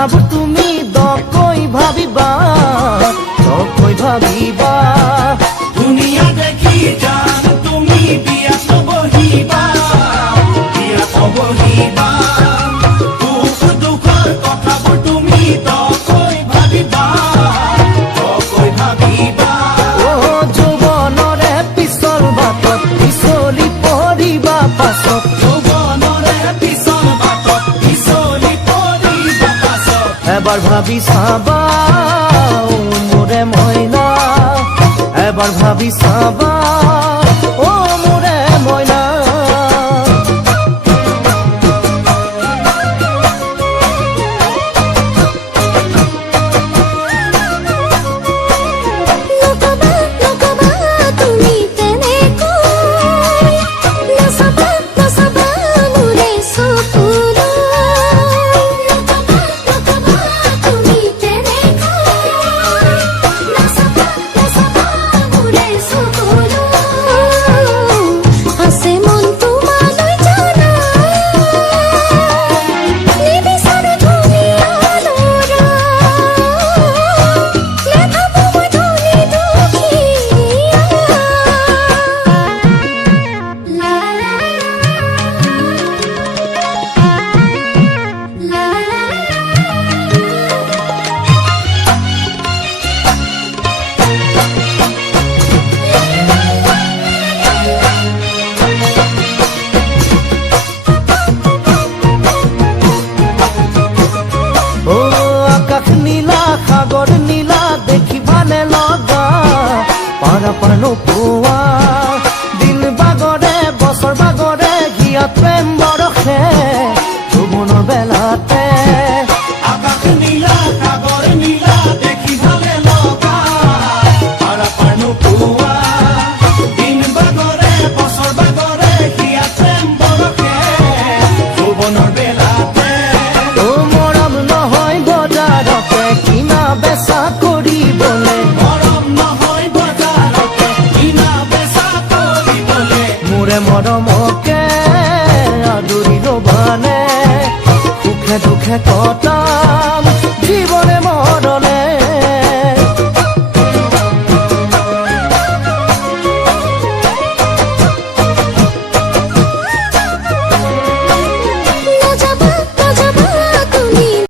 কথাবোৰ তুমি দকৈ ভাবিবা, দকৈ ভাবিবা। দুনিয়া দেখি জান তুমি বিয়াত বহিবা, বিয়াত বহিবা। দুখ দুখৰ কথাবোৰ তুমি দকৈ ভাবিবা, দকৈ ভাবিবা। যৌৱনৰে পিছল বাটত পিছলি পৰিবা পাছত, যৌৱনৰে পিছল বাটত পিছলি পৰিবা পাছত। এবাৰ ভাবি চাবা ও মোৰে মইনা, এবাৰ ভাবি চাবা ও মোৰে মইনা। সাগৰ নীলা দেখিবানে লগা, পাৰা পাৰ নোপোৱা। দিন বাগৰে বছৰ বাগৰে হিয়াত প্ৰেম বৰষে যৌৱনৰ বেলাতে। আকাশ নীলা সাগৰ নীলা দেখিবানে লগা, পাৰা পাৰ নোপোৱা। দিন বাগৰে বছৰ বাগৰে হিয়াত প্ৰেম বৰষে যৌৱনৰ বেলাতে। মৰম নহয় বজাৰতে কিনা বেচা কৰিবলে, মৰম নহয় বজাৰতে কিনা বেচা কৰিবলে। মোৰে মৰমকে আদৰি ল'বানে, সুখে দুখে কটা